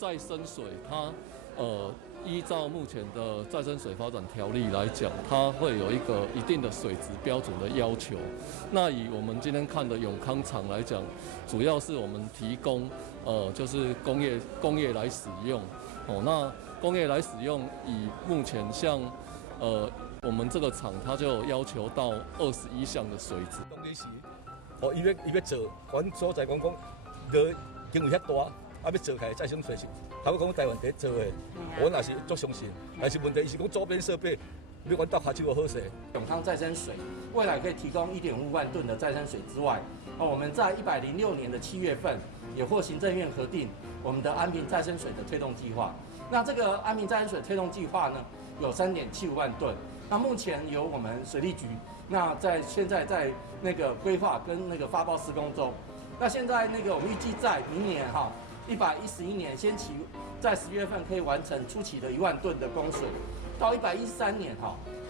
再生水它依照目前的再生水发展条例来讲，它会有一个一定的水质标准的要求。那以我们今天看的永康厂来讲，主要是我们提供就是工业来使用。那工业来使用，以目前像我们这个厂，它就有要求到21项的水质。当时伊要做，阮所在讲落经费遐大。要做起来再生水是，头讲台湾第一做的，我也是足相信。但是问题是讲周边设备，要阮到下手好势。永康再生水未来可以提供1.5万吨的再生水之外，我们在106年的7月份也获行政院核定我们的安平再生水的推动计划。那这个安平再生水推动计划呢，有3.75万吨。那目前由我们水利局，那现在在那个规划跟那个发包施工中。那现在我们预计在明年111年先期，在10月份可以完成初期的1万吨的供水，到113年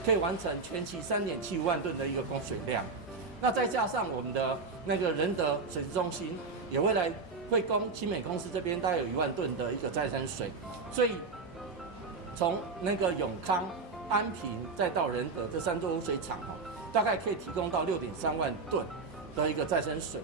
可以完成全期3.75万吨的一个供水量。那再加上我们的仁德水质中心，也未来会供清美公司这边大概有1万吨的一个再生水，所以从永康、安平再到仁德这3座污水厂大概可以提供到6.3万吨的一个再生水。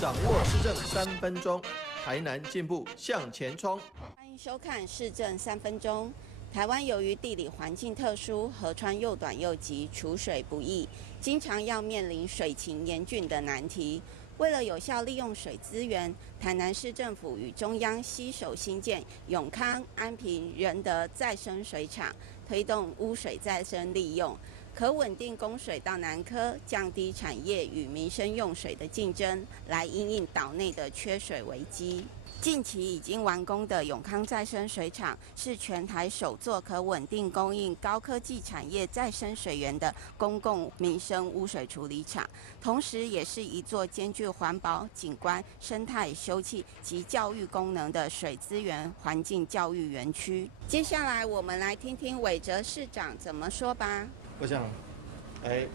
掌握市政3分钟，台南进步向前冲。欢迎收看市政3分钟。台湾由于地理环境特殊，河川又短又急，储水不易，经常要面临水情严峻的难题。为了有效利用水资源，台南市政府与中央携手兴建永康、安平、仁德再生水厂，推动污水再生利用，可稳定供水到南科，降低产业与民生用水的竞争，来因应岛内的缺水危机。近期已经完工的永康再生水厂是全台首座可稳定供应高科技产业再生水源的公共民生污水处理厂，同时也是一座兼具环保、景观、生态、休憩及教育功能的水资源环境教育园区。接下来我们来听听韦哲市长怎么说吧。我想，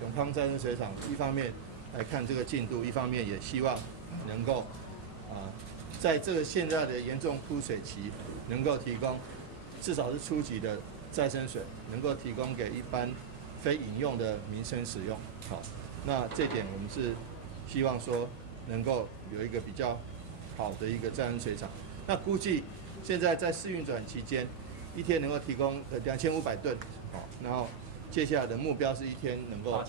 永康再生水厂一方面来看这个进度，一方面也希望能够在这个现在的严重枯水期，能够提供至少是初级的再生水，能够提供给一般非饮用的民生使用。好，那这点我们是希望说能够有一个比较好的一个再生水厂。那估计现在在试运转期间，一天能够提供2500吨，好，然后接下来的目标是一天能够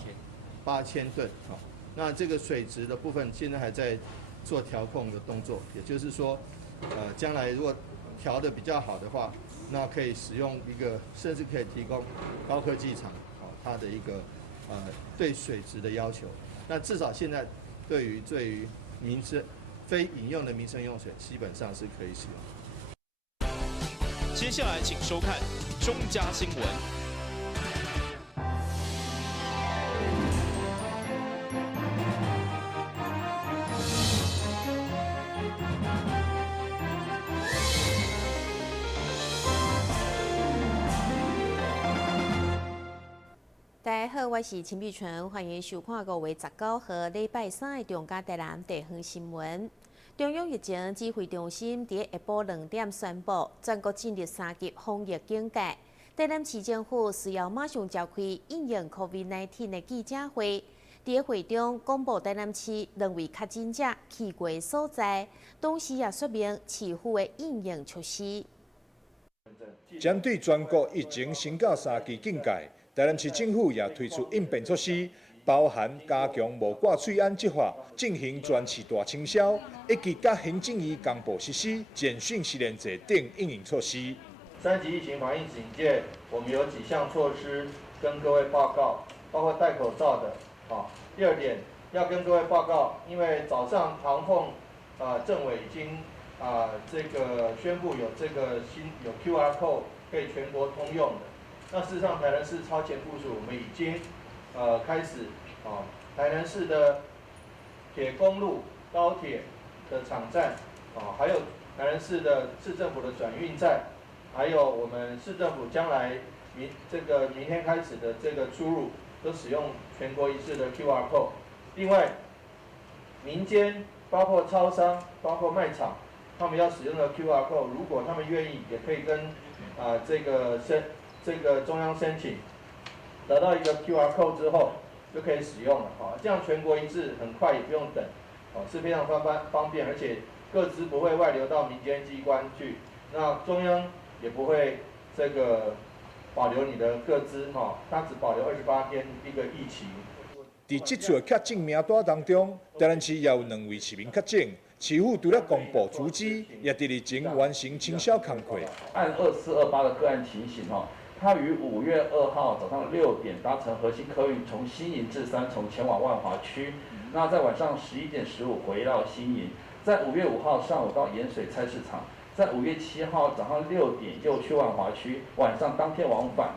8000吨，好，那这个水质的部分现在还在做调控的动作，也就是说，将来如果调得比较好的话，那可以使用一个，甚至可以提供高科技厂，它的一个对水质的要求。那至少现在对于民生非饮用的民生用水，基本上是可以使用。接下来请收看中嘉新闻。大家好，我是陈碧纯，欢迎收看5月19号礼拜3的中嘉台南地方新闻。中央疫情指挥中心伫下晡2点宣布，全国进入3级防疫警戒。台南市政府需要马上召开应用 COVID-19 的记者会。伫会中公布台南市认为确诊者去过的所在，同时也说明市府的应用措施。针对全国疫情升到3级警戒。台南市政府也推出应变措施，包含加强无挂喙安执法，进行全市大清消，以及甲行政院公布实施简讯实联制等应应措施。3级疫情防疫警戒，我们有几项措施跟各位报告，包括戴口罩的。第二点要跟各位报告，因为早上唐凤政委已经这个宣布有这个有 QR code 可以全国通用的。那事实上，台南市超前部署，我们已经开始台南市的铁公路、高铁的场站还有台南市的市政府的转运站，还有我们市政府将来明天开始的这个出入，都使用全国一致的 QR code。另外，民间包括超商、包括卖场，他们要使用的 QR code， 如果他们愿意，也可以跟这个中央申请，得到一个 QR code 之后就可以使用了这样全国一致，很快也不用等是非常方便，而且个资不会外流到民间机关去，那中央也不会这个保留你的个资它只保留28天一个疫期。在这次的确诊名单当中，台南市也有2位市民确诊，市府除了公布足迹，也伫日前完成清消工作。按2428的个案情形他于5月2号早上6点搭乘核心客运从新营至三重前往万华区，那在晚上11点15回到新营，在5月5号上午到盐水菜市场，在5月7号早上6点又去万华区，晚上当天往返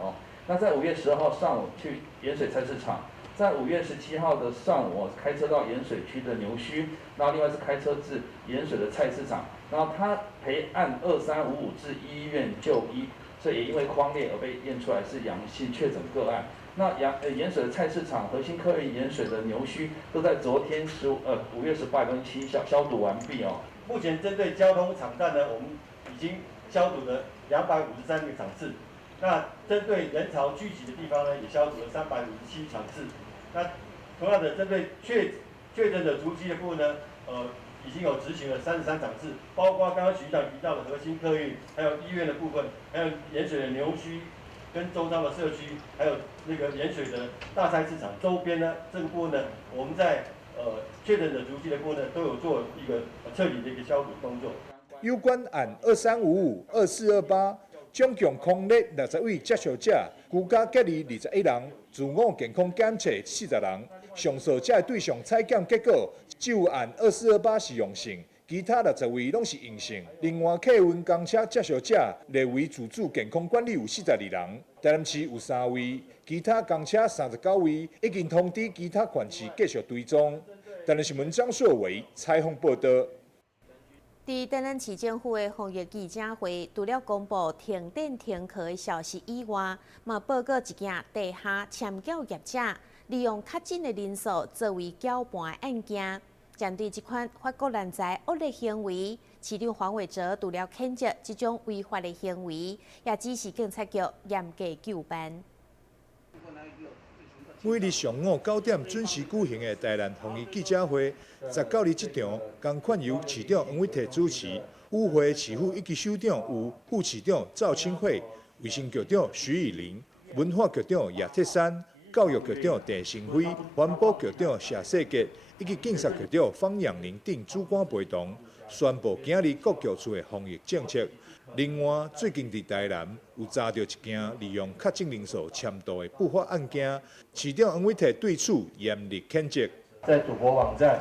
那在5月12号上午去盐水菜市场，在5月17号的上午开车到盐水区的牛墟，然后另外是开车至盐水的菜市场，然后他陪按2355至医院就医。这也因为匡列而被验出来是阳性确诊个案。那盐水的菜市场、核心客运盐水的牛墟都在昨天5月18跟7消毒完毕目前针对交通场站呢，我们已经消毒了253个场次。那针对人潮聚集的地方呢，也消毒了357场次。那同样的，针对确诊的足迹的部分呢，已经有执行了33场次，包括刚刚局长提到的核心客运，还有医院的部分，还有盐水的牛墟跟周遭的社区，还有那个盐水的大菜市场周边呢，这个部分呢，我们在确诊的足迹的部分呢，都有做一个彻底的一个消毒动作。有关按2355、2428。总共控列60位接触者，居家隔离21人，自我健康检测40人。上述者的对象采检结果，只有按2428是阳性，其他60位拢是阴性。另外，客运公车接触者列为自主健康管理有42人，台南市有3位，其他公车39位，已经通知其他县市继续追踪。台南新闻张硕伟采访报道。在台南市政府的防疫记者会，除了公布停电停课的消息以外，嘛报告一件地下签缴业者利用确诊的人数作为搅拌案件。针对这款法国难在恶劣行为，市长黄伟哲除了谴责这种违法的行为，也指示警察局严格纠办。每日上午9点准时举行的台南防疫记者会，19日这场同款由市长黄伟哲主持，与会市府一级首长有副市长赵清惠、卫生局长徐以玲、文化局长叶铁山、教育局长郑成辉、环保局长谢世杰以及警察局长方阳宁等主管陪同，宣布今日各局处的防疫政策。另外，最近在台南有查到一件利用确诊人数签到的不法案件，市长黄伟哲对此严厉谴责。在赌博网站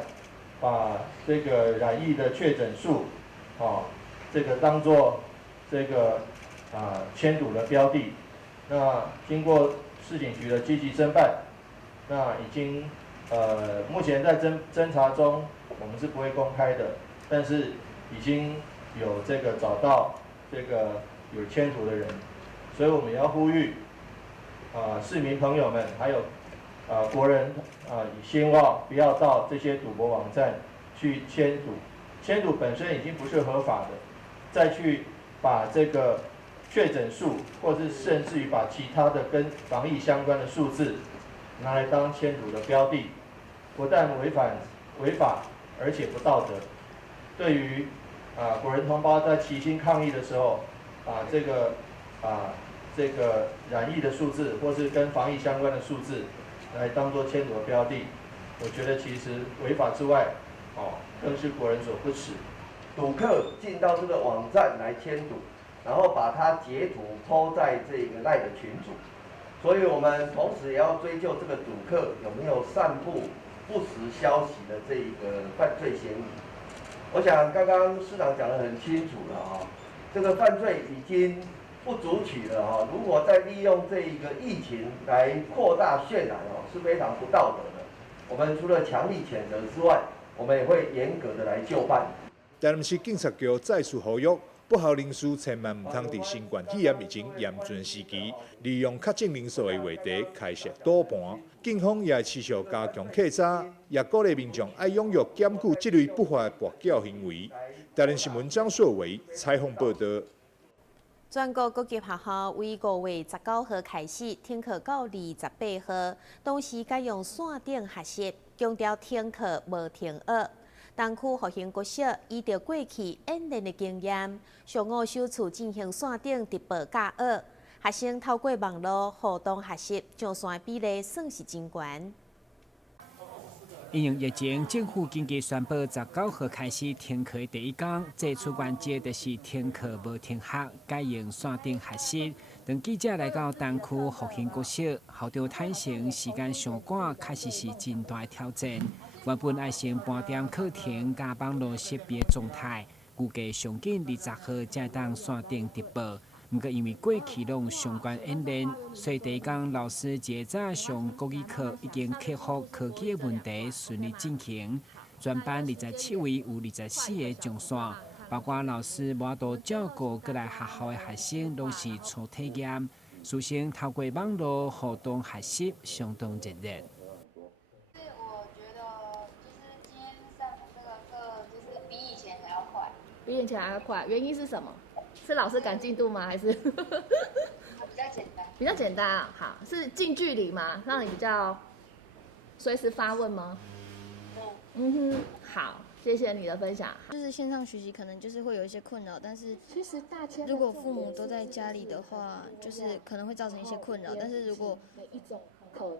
把这个染疫的确诊数，这个当作这个签赌的标的。那经过市警局的积极侦办，那已经目前在侦查中，我们是不会公开的，但是已经有这个找到这个有签赌的人，所以我们也要呼吁市民朋友们，还有国人希望不要到这些赌博网站去签赌，签赌本身已经不是合法的，再去把这个确诊数，或是甚至于把其他的跟防疫相关的数字拿来当签赌的标的，不但违法，而且不道德。对于国人同胞在齐心抗疫的时候，这个染疫的数字，或是跟防疫相关的数字，来当作签赌的标的，我觉得其实违法之外，更是国人所不耻。赌客进到这个网站来签赌，然后把它截图抛在这个赖的群组，所以我们同时也要追究这个赌客有没有散布不实消息的这一个犯罪嫌疑。我想刚刚市长讲得很清楚了这个犯罪已经不足取了如果再利用这一个疫情来扩大渲染是非常不道德的。我们除了强力谴责之外，我们也会严格的来就办。台南市警察局再次呼吁不孝人士千万唔通伫新冠肺炎疫情严峻时期，利用较正人数的话题开设赌盘。警方也持续加强稽查，也鼓励民众爱踊跃检举这类不法的博缴行为。台联新闻张硕伟采访报道。全国各级学校为5月19号开始停课到28号，同时改用线顶学习，强调停课无停学。东区复兴国小依照过去演练的经验，上午首次进行线顶直播教学，学生透过网络互动学习，上线比例算是真高。因应疫情，政府紧急宣布19号开始停课的第一天，最出关键就是停课无停学，改用线顶学习。当记者来到东区复兴国小，校长坦承时间上赶，确实是真大挑战。原本爱先半点课程加网络识别状态，预计上紧20号才当线顶直播。不过因为过去拢相关演练，所以第一天老师一早上国语课已经克服科技的问题，顺利进行。全班27位有24个上线，包括老师无多照顾过来学校的学生，拢是初体验。师生透过网络互动学习，相当热烈。比以前还要快，原因是什么？是老师赶进度吗？还是？比较简单。比较简单啊，好，是近距离吗？让你比较随时发问吗？嗯哼，好，谢谢你的分享。就是线上学习可能就是会有一些困扰，但是其实如果父母都在家里的话，就是可能会造成一些困扰，但是如果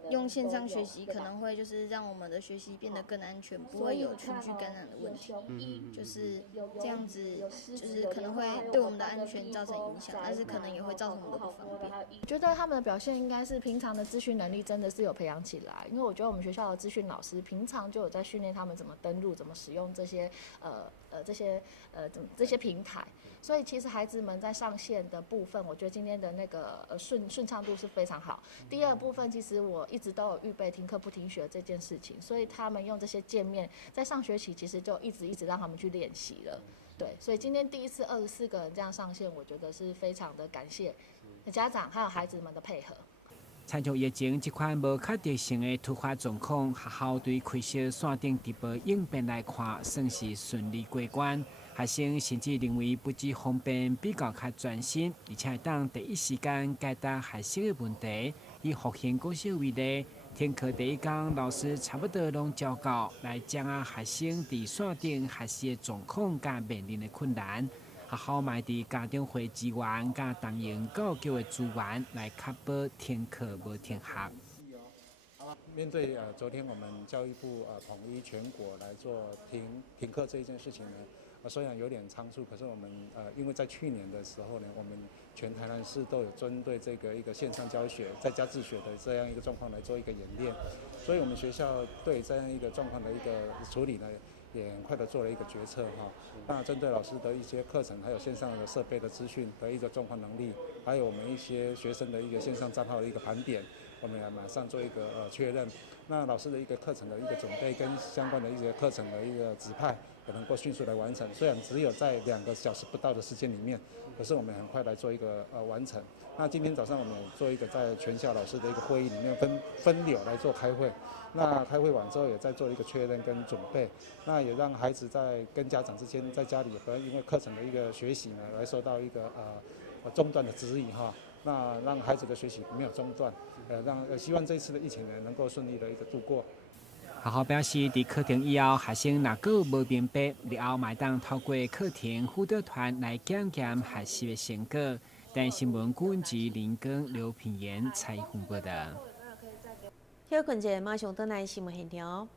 用线上学习可能会就是让我们的学习变得更安全，不会有群聚感染的问题。就是这样子，就是可能会对我们的安全造成影响，但是可能也会造成我们的不方便。我觉得他们的表现应该是平常的资讯能力真的是有培养起来，因为我觉得我们学校的资讯老师平常就有在训练他们怎么登录、怎么使用这些这些平台。所以其实孩子们在上线的部分，我觉得今天的那个顺畅度是非常好。第二部分，其实我一直都有预备停课不停学这件事情，所以他们用这些界面，在上学期其实就一直让他们去练习了。对，所以今天第一次24个人这样上线，我觉得是非常的感谢家长还有孩子们的配合。参照疫情这款无确定性的突发状况，学校对开设线顶直播应变来看，算是顺利过关。学生甚至认为不止方便，比较较专心，而且当第一时间解答学生的问题。以复兴国小为例，停课第一天，老师差不多拢照顾来掌握学生伫线顶学习的状况甲面临的困难。学校卖伫家长会资源甲动用教育的资源来确保停课无停学。面对昨天我们教育部统一全国来做停课这一件事情呢，虽然有点仓促，可是我们因为在去年的时候呢，我们全台南市都有针对这个一个线上教学在家自学的这样一个状况来做一个演练，所以我们学校对这样一个状况的一个处理呢，也很快的做了一个决策哈。那针对老师的一些课程，还有线上的设备的资讯的一个状况能力，还有我们一些学生的一个线上账号的一个盘点，我们也马上做一个确认。那老师的一个课程的一个准备跟相关的一些课程的一个指派，也能够迅速来完成。虽然只有在2个小时不到的时间里面，可是我们很快来做一个完成。那今天早上我们做一个在全校老师的一个会议里面分流来做开会。那开会完之后也在做一个确认跟准备，那也让孩子在跟家长之间在家里不要因为课程的一个学习呢来受到一个中断的质疑哈。那让孩子的学习没有中断，希望这一次的疫情呢能够顺利的一个度过。学校表示，伫课程以后，学生若果无明白，日后买当透过课程辅导团来检验学习的成果。但新闻顾问及林根、刘品言采访报道。休困者马上转来新闻现场。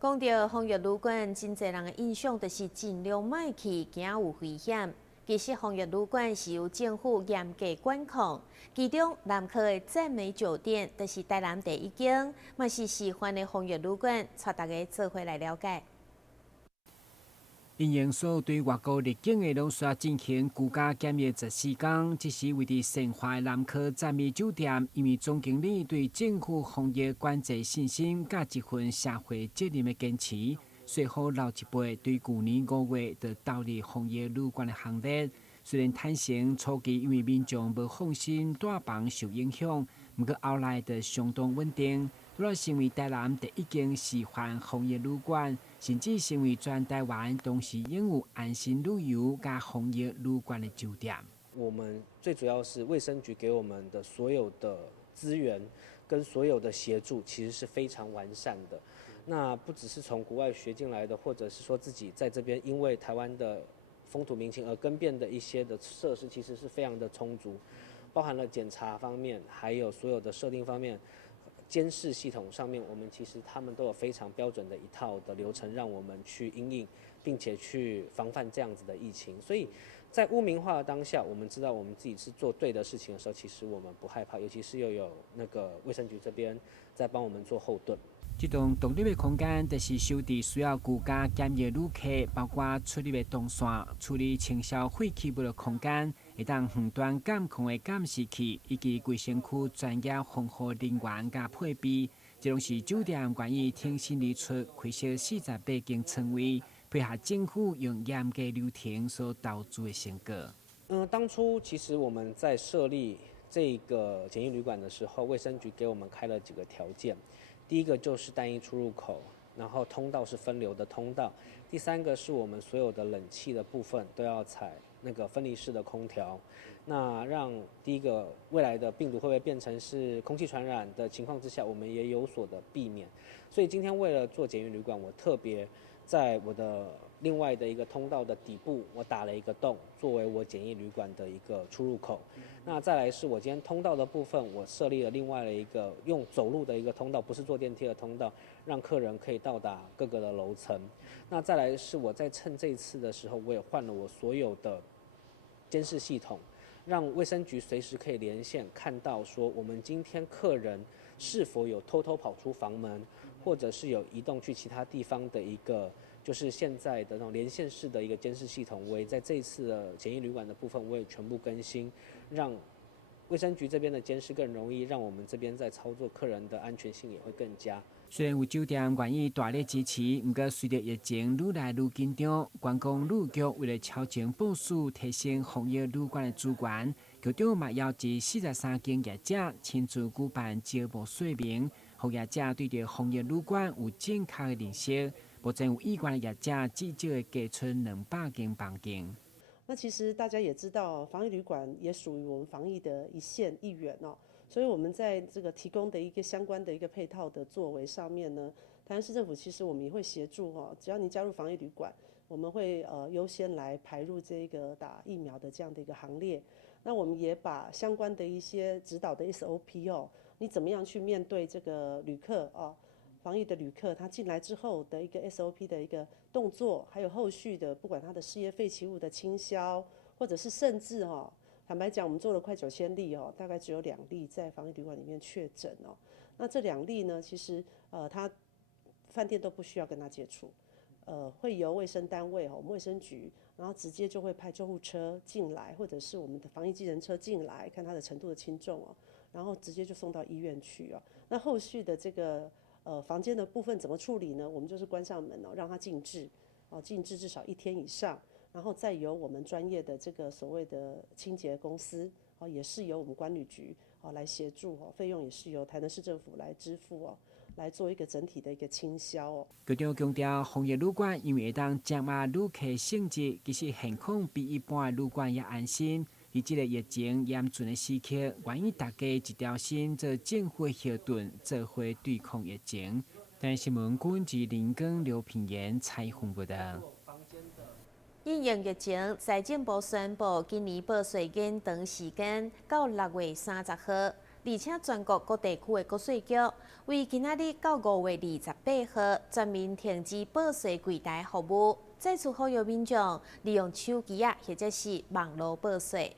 讲到防疫旅馆，真侪人的印象就是尽量莫去，惊有危险。其实防疫旅馆是由政府严格管控，其中南科的赞美酒店就是台南第一间，嘛是示范的防疫旅馆，带大家做伙来了解。因应所有对外国入境的拢需要进行居家检疫14天，这是为伫善化的南科赞美酒店，因为总经理对政府防疫管制信心，甲一份社会责任的坚持，说服老一辈对去年5月就投入防疫旅馆的行列。虽然坦诚初期因为民众无放心大房受影响，不过后来就相当稳定，除了成为台南第一间示范防疫旅馆，甚至成为全台湾同时拥有安心旅游加防疫旅馆的酒店。我们最主要是卫生局给我们的所有的资源跟所有的协助，其实是非常完善的。那不只是从国外学进来的，或者是说自己在这边因为台湾的风土民情而更变的一些的设施，其实是非常的充足，包含了检查方面，还有所有的设定方面。监视系统上面，我们其实他们都有非常标准的一套的流程，让我们去因应，并且去防范这样子的疫情。所以在污名化的当下，我们知道我们自己是做对的事情的时候，其实我们不害怕，尤其是又有那个卫生局这边在帮我们做后盾。这栋独立的空间，就是收治需要居家检疫旅客，包括出入的动线、处理清消废弃物的空间，会当远端监控的监视器，以及规身躯专业防护人员甲配备，这拢是酒店愿意挺身而出，开设48间床位，配合政府用严格流程所导致的成果。当初其实我们在设立这个检疫旅馆的时候，卫生局给我们开了几个条件。第一个就是单一出入口，然后通道是分流的通道。第三个是我们所有的冷气的部分都要采那个分离式的空调，那让第一个未来的病毒会不会变成是空气传染的情况之下，我们也有所的避免。所以今天为了做检疫旅馆，我特别在我的另外的一个通道的底部，我打了一个洞，作为我检疫旅馆的一个出入口。那再来是我今天通道的部分，我设立了另外的一个用走路的一个通道，不是坐电梯的通道，让客人可以到达各个的楼层。那再来是我在趁这一次的时候，我也换了我所有的监视系统，让卫生局随时可以连线，看到说我们今天客人是否有偷偷跑出房门，或者是有移动去其他地方的一个。就是现在的那种连线式的一个监视系统，我也在这一次的检疫旅馆的部分，我也全部更新，让卫生局这边的监视更容易，让我们这边在操作客人的安全性也会更佳。虽然有酒店愿意大力支持，不过随着疫情愈来愈紧张，观光旅局为了超前部署，提升防疫旅馆的资源，局长嘛邀集43间业者亲自举办招募说明，让业者对着防疫旅馆有正确的认识。目前有意愿的业者至少会加出200间房间。那其实大家也知道，防疫旅馆也属于我们防疫的一线一员哦，所以我们在这个提供的一个相关的一个配套的作为上面呢，台南市政府其实我们也会协助哦，只要你加入防疫旅馆，我们会优先来排入这个打疫苗的这样的一个行列。那我们也把相关的一些指导的 SOP 哦，你怎么样去面对这个旅客哦。防疫的旅客，他进来之后的一个 SOP 的一个动作，还有后续的，不管他的事业废弃物的清消，或者是甚至坦白讲，我们做了快9000例大概只有2例在防疫旅馆里面确诊那这2例呢，其实他饭店都不需要跟他接触，会由卫生单位我们卫生局，然后直接就会派救护车进来，或者是我们的防疫计程车进来，看他的程度的轻重然后直接就送到医院去那后续的这个。房间的部分怎么处理呢？我们就是关上门让它静置，静置至少1天以上，然后再由我们专业的这个所谓的清洁公司，也是由我们管旅局来协助费用也是由台南市政府来支付来做一个整体的一个清消局长强调，防疫旅馆因为会当掌握旅客性质，其实现况比一般的旅馆也安心。在这个疫情严峻的时刻，愿意大家一条心做政府的后盾，做伙对抗疫情。台新闻顾问及林根刘品言采访报道。因应疫情，财政部宣布，今年报税减长时间到6月30号。而且全国各地区的国税局为今仔日到5月28号全面停止报税柜台服务，再次呼吁民众利用手机或者是网络报税。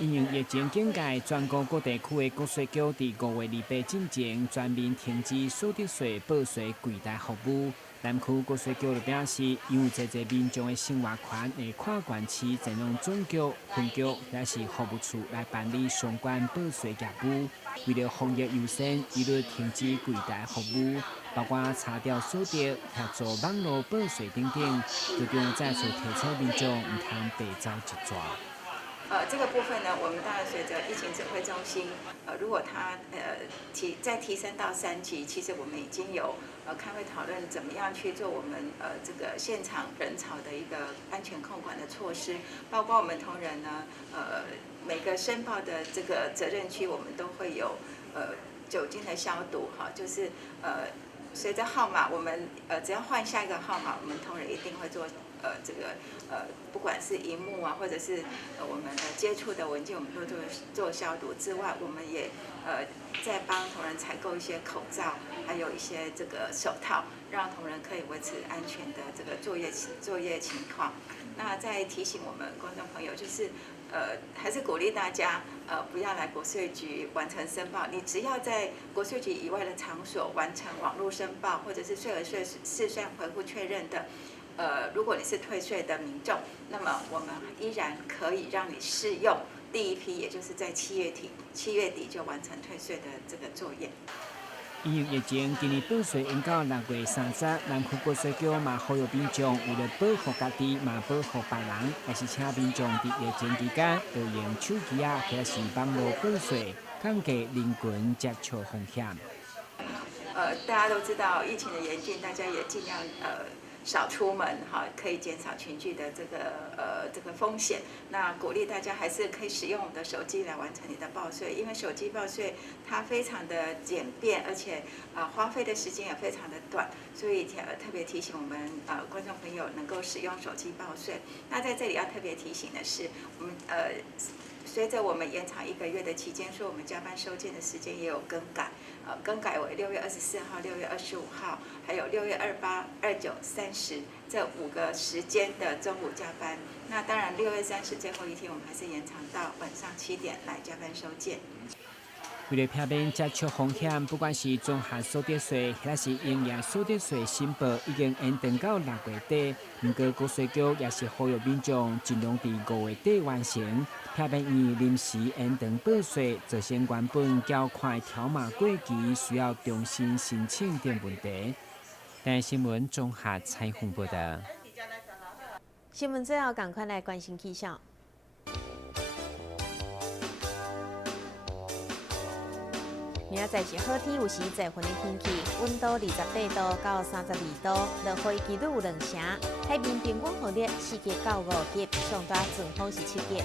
因应疫情警戒，全国各地区的国税局伫5月28之前全面停止所得税报税柜台服务。南区国税局就表示，因为侪民众的生活权会跨县市前往总局、分局也是服务处来办理相关报税业务。为了防疫优先，一律停止柜台服务，包括查调所得、协助网络报税等等，最终再次提醒民众唔通白走一逝。这个部分呢，我们当然随着疫情指挥中心，如果它再提升到3级，其实我们已经有开会讨论怎么样去做我们这个现场人潮的一个安全控管的措施，包括我们同仁呢，每个申报的这个责任区，我们都会有酒精的消毒，哈，就是随着号码，我们只要换下一个号码，我们同仁一定会做这个不管是荧幕啊，或者是我们的接触的文件，我们都做消毒之外，我们也在帮同仁采购一些口罩，还有一些这个手套，让同仁可以维持安全的这个作业情况。那再提醒我们观众朋友，就是还是鼓励大家不要来国税局完成申报，你只要在国税局以外的场所完成网络申报，或者是税额试算回复确认的。如果你是退税的民众，那么我们依然可以让你适用第一批，也就是在7月底就完成退税的这个作业。因应疫情，今年报税延到6月30，南区国税局嘛呼吁民众为了保护家己，嘛保护别人，也是请民众伫疫情期间要用手机或者是网络报税，降低人群接触风险。大家都知道疫情的严峻，大家也尽量少出门哈，可以减少群聚的这个风险。那鼓励大家还是可以使用我们的手机来完成你的报税，因为手机报税它非常的简便，而且花费的时间也非常的短，所以特别提醒我们观众朋友能够使用手机报税。那在这里要特别提醒的是，我们随着我们延长1个月的期间，说我们加班收件的时间也有更改，更改为6月24号、6月25号，还有6月28、29、30这5个时间的中午加班。那当然6月30最后一天，我们还是延长到晚上7点来加班收件。为了避免接触风险，不管是综合所得税，或是营业所得税申报，已经延长到6月底。不过，国税局也是呼吁民众尽量伫5月底完成，避免因临时延长报税，造成原本较快条码过期，需要重新申请等问题。台新闻综合采访报道。新闻最后，赶快来关心气象。明仔载是好天，有时侪云的天气，温度28度到32度，落雨几率有2成。海面平均风力4级到5级，上大阵风是7级。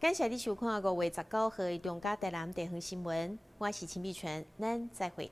感谢你收看5月19号的中嘉台南地方新闻，我是陈碧泉，咱再会。